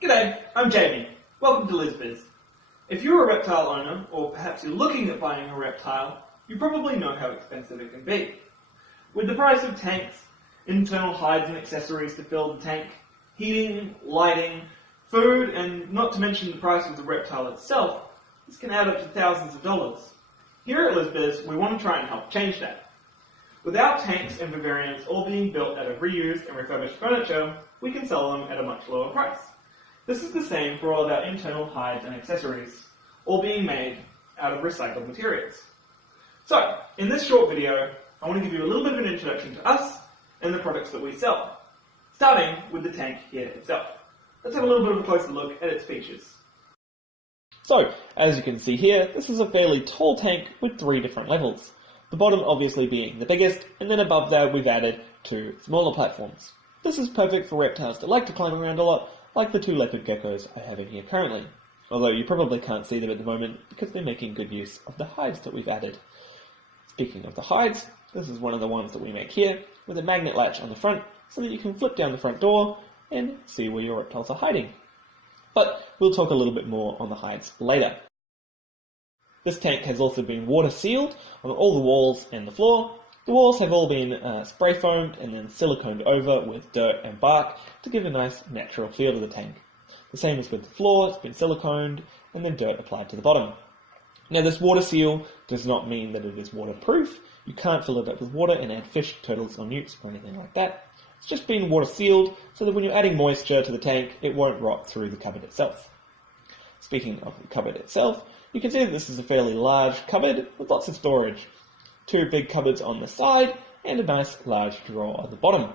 G'day, I'm Jamie. Welcome to LizBiz. If you're a reptile owner, or perhaps you're looking at buying a reptile, you probably know how expensive it can be. With the price of tanks, internal hides and accessories to fill the tank, heating, lighting, food, and not to mention the price of the reptile itself, this can add up to thousands of dollars. Here at LizBiz, we want to try and help change that. Without tanks and vivariums all being built out of reused and refurbished furniture, we can sell them at a much lower price. This is the same for all of our internal hides and accessories, all being made out of recycled materials. So, in this short video, I want to give you a little bit of an introduction to us and the products that we sell, starting with the tank here itself. Let's have a little bit of a closer look at its features. So, as you can see here, this is a fairly tall tank with 3 different levels. The bottom obviously being the biggest, and then above that we've added 2 smaller platforms. This is perfect for reptiles that like to climb around a lot, like the 2 leopard geckos I have in here currently. Although you probably can't see them at the moment because they're making good use of the hides that we've added. Speaking of the hides, this is one of the ones that we make here, with a magnet latch on the front, so that you can flip down the front door and see where your reptiles are hiding. But we'll talk a little bit more on the hides later. This tank has also been water sealed on all the walls and the floor. The walls have all been spray foamed and then siliconed over with dirt and bark to give a nice natural feel to the tank. The same as with the floor, it's been siliconed and then dirt applied to the bottom. Now this water seal does not mean that it is waterproof. You can't fill it up with water and add fish, turtles or newts or anything like that. It's just been water sealed so that when you're adding moisture to the tank, it won't rot through the cupboard itself. Speaking of the cupboard itself, you can see that this is a fairly large cupboard with lots of storage. 2 big cupboards on the side and a nice large drawer at the bottom.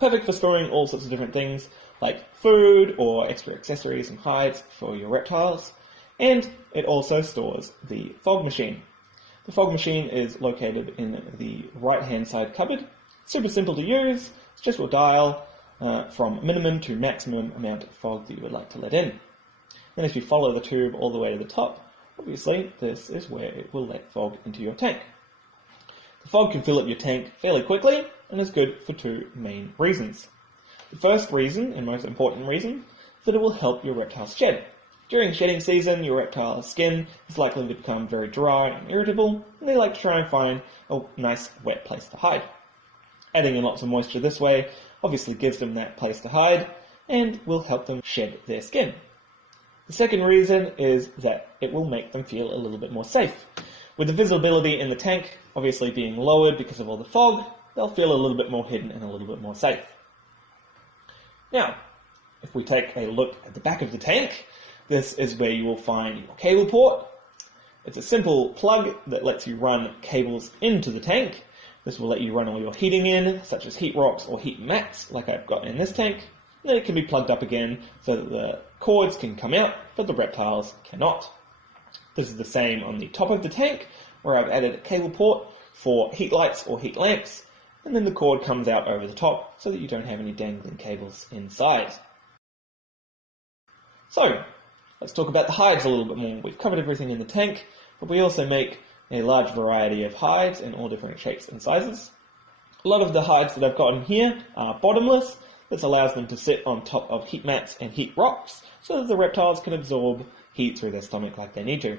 Perfect for storing all sorts of different things like food or extra accessories and hides for your reptiles. And it also stores the fog machine. The fog machine is located in the right hand side cupboard. Super simple to use. It's just a dial from minimum to maximum amount of fog that you would like to let in. And if you follow the tube all the way to the top, obviously this is where it will let fog into your tank. The fog can fill up your tank fairly quickly and is good for 2 main reasons. The first reason, and most important reason, is that it will help your reptiles shed. During shedding season, your reptile's skin is likely to become very dry and irritable, and they like to try and find a nice wet place to hide. Adding in lots of moisture this way obviously gives them that place to hide and will help them shed their skin. The second reason is that it will make them feel a little bit more safe. With the visibility in the tank obviously being lowered because of all the fog, they'll feel a little bit more hidden and a little bit more safe. Now, if we take a look at the back of the tank, this is where you will find your cable port. It's a simple plug that lets you run cables into the tank. This will let you run all your heating in, such as heat rocks or heat mats, like I've got in this tank. Then it can be plugged up again so that the cords can come out, but the reptiles cannot. This is the same on the top of the tank, where I've added a cable port for heat lights or heat lamps, and then the cord comes out over the top so that you don't have any dangling cables inside. So, let's talk about the hides a little bit more. We've covered everything in the tank, but we also make a large variety of hides in all different shapes and sizes. A lot of the hides that I've got in here are bottomless. This allows them to sit on top of heat mats and heat rocks so that the reptiles can absorb heat through their stomach like they need to.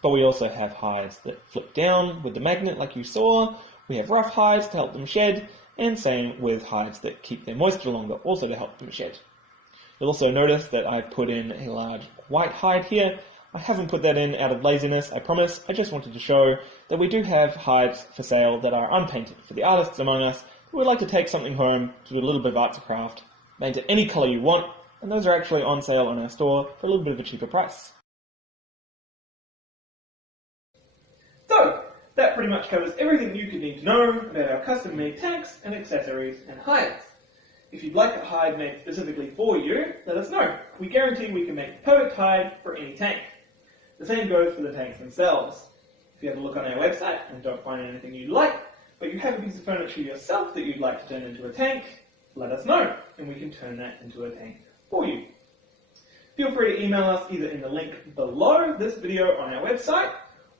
But we also have hides that flip down with the magnet like you saw. We have rough hides to help them shed, and same with hides that keep their moisture longer, also to help them shed. You'll also notice that I've put in a large white hide here. I haven't put that in out of laziness, I promise. I just wanted to show that we do have hides for sale that are unpainted for the artists among us who would like to take something home to do a little bit of arts and craft, paint it any colour you want, and those are actually on sale on our store for a little bit of a cheaper price. So, that pretty much covers everything you could need to know about our custom-made tanks and accessories and hides. If you'd like a hide made specifically for you, let us know. We guarantee we can make the perfect hide for any tank. The same goes for the tanks themselves. If you have a look on our website and don't find anything you like, but you have a piece of furniture yourself that you'd like to turn into a tank, let us know, and we can turn that into a tank for you. Feel free to email us either in the link below this video on our website,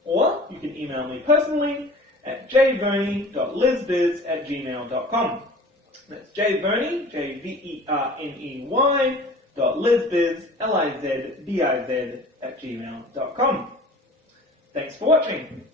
or you can email me personally at jverney.lizbiz@gmail.com. That's jverney, Jverney, lizbiz@gmail.com. Thanks for watching.